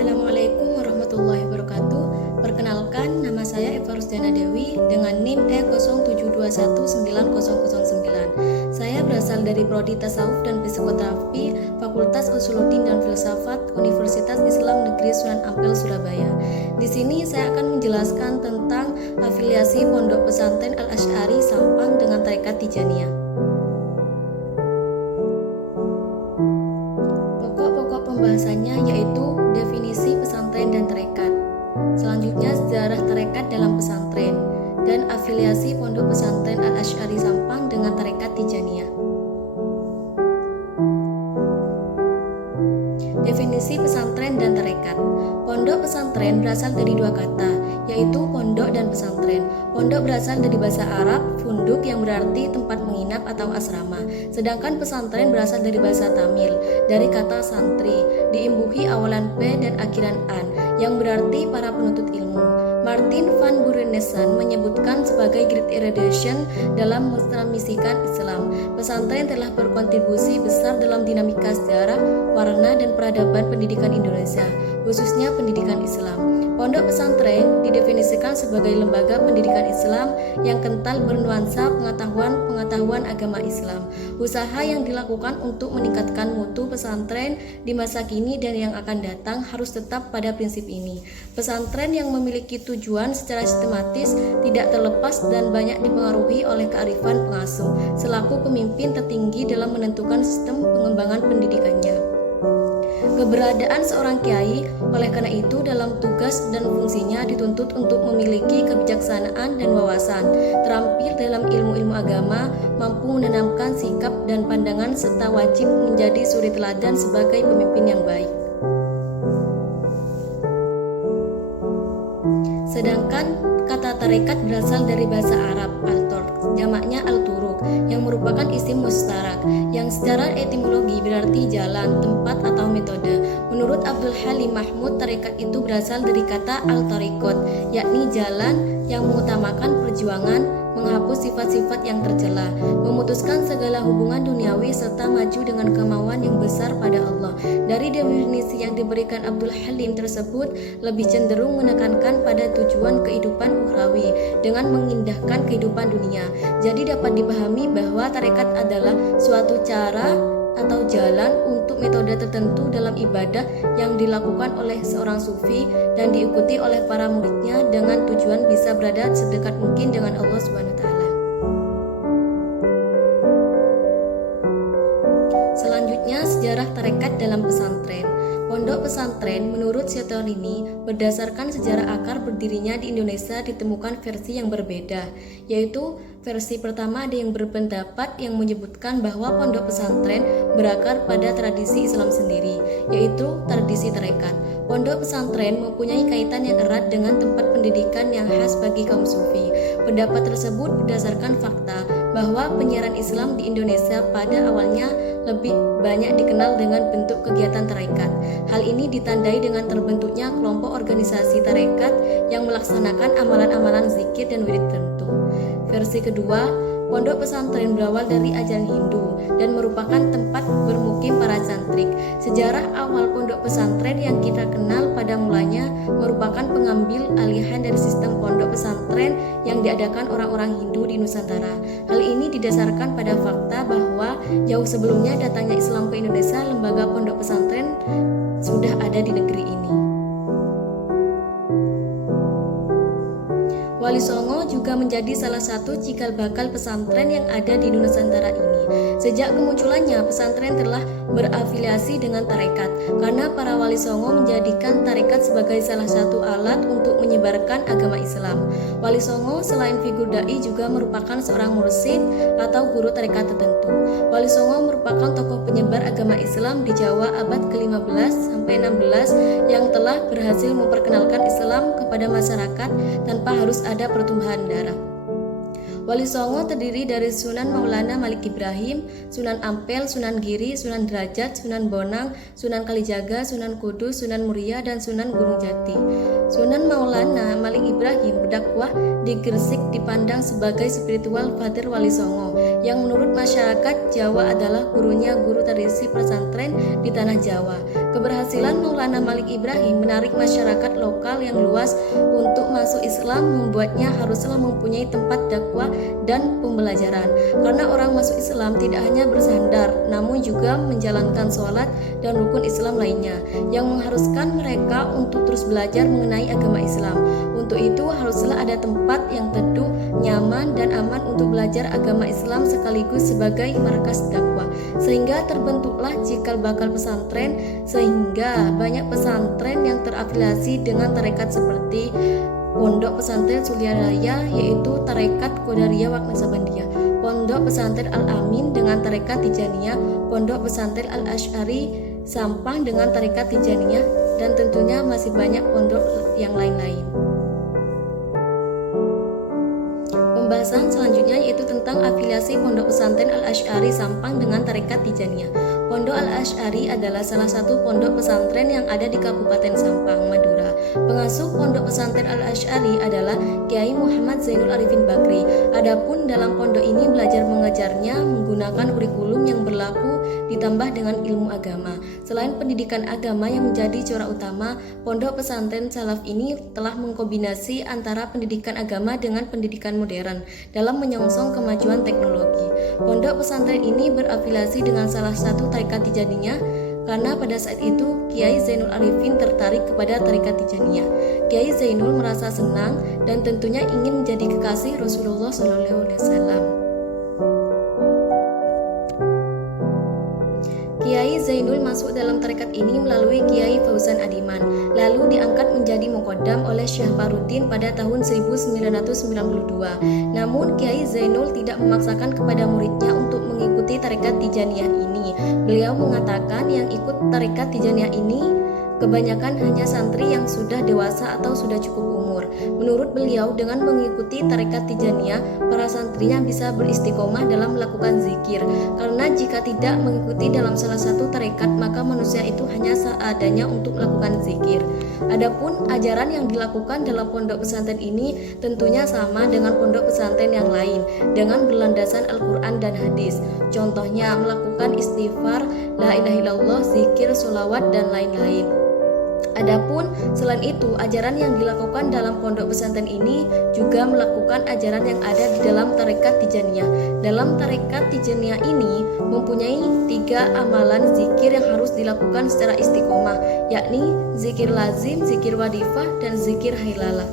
Assalamualaikum warahmatullahi wabarakatuh. Perkenalkan, nama saya Eva Rusdana Dewi dengan NIM E07219009. Saya berasal dari Prodi Tasawuf dan Psikoterapi, Fakultas Usuluddin dan Filsafat, Universitas Islam Negeri Sunan Ampel, Surabaya. Di sini saya akan menjelaskan tentang afiliasi Pondok Pesantren Al-Asy'ari Sampang dengan Tarekat Tijaniyah. Pokok-pokok pembahasannya yaitu definisi pesantren dan tarekat. Selanjutnya sejarah tarekat dalam pesantren dan afiliasi Pondok Pesantren Al-Asy'ari Sampang dengan Tarekat Tijaniyah. Definisi pesantren dan tarekat. Pondok pesantren berasal dari dua kata, yaitu pondok dan pesantren. Pondok berasal dari bahasa Arab, funduk yang berarti tempat menginap atau asrama. Sedangkan pesantren berasal dari bahasa Tamil, dari kata santri, diimbuhi awalan P dan akhiran an, yang berarti para penuntut ilmu. Martin van Buren-Nesan menyebutkan sebagai Great Erudition dalam mentranslasikan Islam. Pesantren telah berkontribusi besar dalam dinamika sejarah, warna, dan peradaban pendidikan Indonesia, khususnya pendidikan Islam. Pondok pesantren didefinisikan sebagai lembaga pendidikan Islam yang kental bernuansa pengetahuan agama Islam. Usaha yang dilakukan untuk meningkatkan mutu pesantren di masa kini dan yang akan datang harus tetap pada prinsip ini. Pesantren yang memiliki tujuan secara sistematis, tidak terlepas dan banyak dipengaruhi oleh kearifan pengasuh selaku pemimpin tertinggi dalam menentukan sistem pengembangan pendidikannya. Keberadaan seorang kiai oleh karena itu dalam tugas dan fungsinya dituntut untuk memiliki kebijaksanaan dan wawasan, terampil dalam ilmu-ilmu agama, mampu menanamkan sikap dan pandangan serta wajib menjadi suri teladan sebagai pemimpin yang baik. Sedangkan kata tarekat berasal dari bahasa Arab al-Turk, jamaknya al-Turuk, yang merupakan isim mustarak, yang secara etimologi berarti jalan, tempat, atau metode. Menurut Abdul Halim Mahmud, tarekat itu berasal dari kata al-tariqat, yakni jalan yang mengutamakan perjuangan, menghapus sifat-sifat yang tercela, memutuskan segala hubungan duniawi serta maju dengan kemauan yang besar pada Allah. Dari definisi yang diberikan Abdul Halim tersebut lebih cenderung menekankan pada tujuan kehidupan ukhrawi dengan mengindahkan kehidupan dunia. Jadi dapat dipahami bahwa tarekat adalah suatu cara atau jalan untuk metode tertentu dalam ibadah yang dilakukan oleh seorang sufi dan diikuti oleh para muridnya dengan tujuan bisa berada sedekat mungkin dengan Allah Subhanahu wa taala. Selanjutnya, sejarah tarekat dalam pesantren. Pondok pesantren menurut Syaitonini berdasarkan sejarah akar berdirinya di Indonesia ditemukan versi yang berbeda, yaitu versi pertama ada yang berpendapat yang menyebutkan bahwa pondok pesantren berakar pada tradisi Islam sendiri, yaitu tradisi tarekat. Pondok pesantren mempunyai kaitan yang erat dengan tempat pendidikan yang khas bagi kaum sufi. Pendapat tersebut berdasarkan fakta bahwa penyiaran Islam di Indonesia pada awalnya lebih banyak dikenal dengan bentuk kegiatan tarekat. Hal ini ditandai dengan terbentuknya kelompok organisasi tarekat yang melaksanakan amalan-amalan zikir dan wirid tertentu. Versi kedua, pondok pesantren berawal dari ajaran Hindu dan merupakan tempat bermukim para cantrik. Sejarah awal pondok pesantren yang kita kenal pada mulanya merupakan pengambil alihan dari sistem pondok pesantren yang diadakan orang-orang Hindu di Nusantara. Hal ini didasarkan pada fakta bahwa jauh sebelumnya datangnya Islam ke Indonesia, lembaga pondok pesantren sudah ada di negeri ini. Wali Songo juga menjadi salah satu cikal bakal pesantren yang ada di Nusantara ini. Sejak kemunculannya, pesantren telah berafiliasi dengan tarekat karena para wali Songo menjadikan tarekat sebagai salah satu alat untuk menyebarkan agama Islam. Wali Songo selain figur dai juga merupakan seorang mursyid atau guru tarekat tertentu. Wali Songo merupakan tokoh penyebar agama Islam di Jawa abad ke-15 sampai 16 yang telah berhasil memperkenalkan Islam kepada masyarakat tanpa harus ada pertumpahan darah. Wali Songo terdiri dari Sunan Maulana Malik Ibrahim, Sunan Ampel, Sunan Giri, Sunan Derajat, Sunan Bonang, Sunan Kalijaga, Sunan Kudus, Sunan Muria, dan Sunan Gunung Jati. Sunan Maulana Malik Ibrahim berdakwah di Gresik dipandang sebagai spiritual father Wali Songo yang menurut masyarakat Jawa adalah gurunya guru tradisi pesantren di tanah Jawa. Keberhasilan Maulana Malik Ibrahim menarik masyarakat lokal yang luas untuk masuk Islam membuatnya haruslah mempunyai tempat dakwah dan pembelajaran. Karena orang masuk Islam tidak hanya bersandar, namun juga menjalankan sholat dan rukun Islam lainnya, yang mengharuskan mereka untuk terus belajar mengenai agama Islam. Untuk itu haruslah ada tempat yang teduh, nyaman, dan aman untuk belajar agama Islam sekaligus sebagai markas dakwah. Sehingga terbentuklah cikal bakal pesantren, sehingga banyak pesantren yang terafiliasi dengan tarekat seperti Pondok Pesantren Sulia Raya, yaitu Tarekat Qadariyah Waknasabandia, Pondok Pesantren Al-Amin dengan Tarekat Tijaniyah, Pondok Pesantren Al-Asy'ari Sampang dengan Tarekat Tijaniyah, dan tentunya masih banyak pondok yang lain-lain. Pembahasan selanjutnya yaitu tentang afiliasi Pondok Pesantren Al-Asy'ari Sampang dengan Tarekat Tijaniyah. Pondok Al-Asy'ari adalah salah satu pondok pesantren yang ada di Kabupaten Sampang, Madura. Pengasuh Pondok Pesantren Al-Asy'ari adalah Kiai Muhammad Zainul Arifin Bakri. Adapun dalam pondok ini belajar mengajarnya menggunakan kurikulum yang berlaku ditambah dengan ilmu agama. Selain pendidikan agama yang menjadi corak utama, Pondok Pesantren Salaf ini telah mengkombinasi antara pendidikan agama dengan pendidikan modern dalam menyongsong kemajuan teknologi. Pondok pesantren ini berafiliasi dengan salah satu tarekat Tijaniyah karena pada saat itu Kiai Zainul Arifin tertarik kepada tarekat Tijaniyah. Kiai Zainul merasa senang dan tentunya ingin menjadi kekasih Rasulullah SAW. Kiai Zainul masuk dalam tarekat ini melalui Kiai Fauzan Adiman, lalu diangkat menjadi muqaddam oleh Syekh Faruddin pada tahun 1992. Namun Kiai Zainul tidak memaksakan kepada muridnya untuk mengikuti tarekat Tijaniyah ini. Beliau mengatakan yang ikut tarekat Tijaniyah ini kebanyakan hanya santri yang sudah dewasa atau sudah cukup umur. Menurut beliau, dengan mengikuti tarekat Tijaniyah, para santrinya bisa beristiqomah dalam melakukan zikir. Karena jika tidak mengikuti dalam salah satu tarekat, maka manusia itu hanya seadanya untuk melakukan zikir. Adapun ajaran yang dilakukan dalam pondok pesantren ini tentunya sama dengan pondok pesantren yang lain, dengan berlandasan Al-Quran dan hadis. Contohnya melakukan istighfar, la ilaha illallah, zikir, sholawat, dan lain-lain. Adapun selain itu, ajaran yang dilakukan dalam pondok pesantren ini juga melakukan ajaran yang ada di dalam tarekat Tijaniyah. Dalam tarekat Tijaniyah ini mempunyai 3 amalan zikir yang harus dilakukan secara istiqomah, yakni zikir lazim, zikir wadifah, dan zikir hailalah.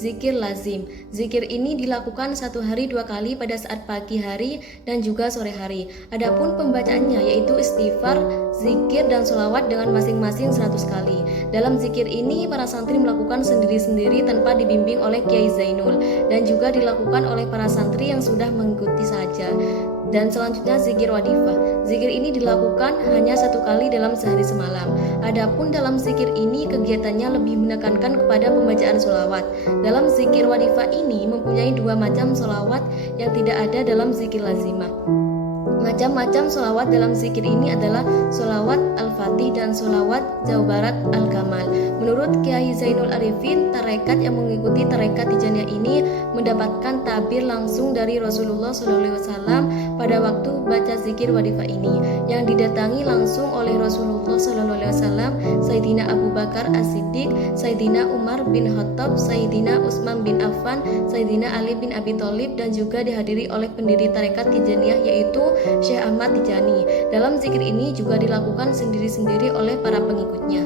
Zikir lazim. Zikir ini dilakukan 1 hari 2 kali pada saat pagi hari dan juga sore hari. Adapun pembacaannya yaitu istighfar, zikir, dan sholawat dengan masing-masing 100 kali. Dalam zikir ini para santri melakukan sendiri-sendiri tanpa dibimbing oleh Kiai Zainul, dan juga dilakukan oleh para santri yang sudah mengikuti saja. Dan selanjutnya zikir wadifah. Zikir ini dilakukan hanya 1 kali dalam sehari semalam. Adapun dalam zikir ini kegiatannya lebih menekankan kepada pembacaan sholawat. Dalam zikir wadifah ini mempunyai 2 macam sholawat yang tidak ada dalam zikir lazimah. Macam-macam sholawat dalam zikir ini adalah sholawat Al-Fatih dan sholawat Jaubarat Al-Kamal. Menurut Kiai Zainul Arifin, tarekat yang mengikuti tarekat Tijaniyah ini mendapatkan tabir langsung dari Rasulullah SAW pada waktu baca zikir wadifah ini, yang didatangi langsung oleh Rasulullah SAW, Sayyidina Abu Bakar As-Siddiq, Sayyidina Umar bin Khattab, Sayyidina Utsman bin Affan, Sayyidina Ali bin Abi Thalib, dan juga dihadiri oleh pendiri tarekat Tijaniyah yaitu Syekh Ahmad Tijani. Dalam zikir ini juga dilakukan sendiri-sendiri oleh para pengikutnya.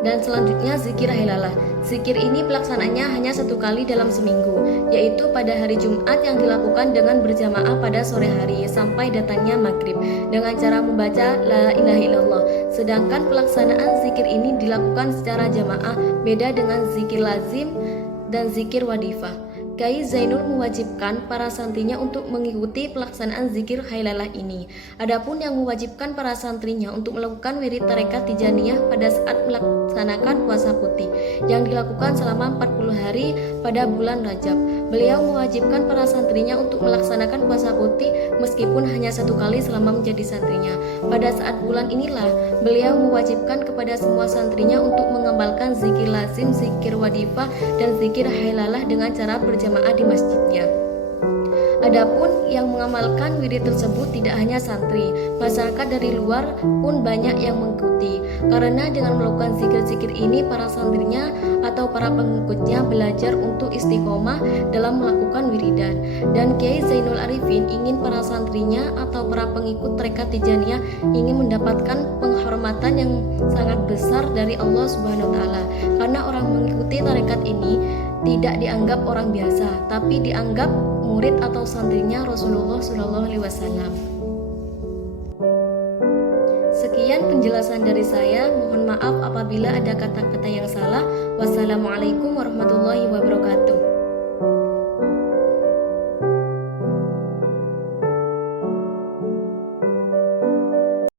Dan selanjutnya zikir hailalah. Zikir ini pelaksanaannya hanya 1 kali dalam seminggu, yaitu pada hari Jumat yang dilakukan dengan berjamaah pada sore hari sampai datangnya maghrib dengan cara membaca la ilaha illallah. Sedangkan pelaksanaan zikir ini dilakukan secara jamaah, beda dengan zikir lazim dan zikir wadifah. Kiai Zainul mewajibkan para santrinya untuk mengikuti pelaksanaan zikir hailalah ini. Adapun yang mewajibkan para santrinya untuk melakukan wirid tarekat Tijaniyah pada saat melaksanakan puasa putih yang dilakukan selama 40 hari pada bulan Rajab. Beliau mewajibkan para santrinya untuk melaksanakan puasa putih meskipun hanya 1 kali selama menjadi santrinya. Pada saat bulan inilah beliau mewajibkan kepada semua santrinya untuk mengamalkan zikir lazim, zikir wadifah, dan zikir hailalah dengan cara berjamaah di masjidnya. Adapun yang mengamalkan wirid tersebut tidak hanya santri, masyarakat dari luar pun banyak yang mengikuti. Karena dengan melakukan zikir-zikir ini, para santrinya atau para pengikutnya belajar untuk istiqomah dalam melakukan wiridan. Dan Kiai Zainul Arifin ingin para santrinya atau para pengikut tarekat Tijaniyah ingin mendapatkan penghormatan yang sangat besar dari Allah Subhanahu wa taala. Karena orang mengikuti tarekat ini tidak dianggap orang biasa, tapi dianggap murid atau santrinya Rasulullah SAW. Sekian penjelasan dari saya. Mohon maaf apabila ada kata-kata yang salah. Wassalamualaikum warahmatullahi wabarakatuh.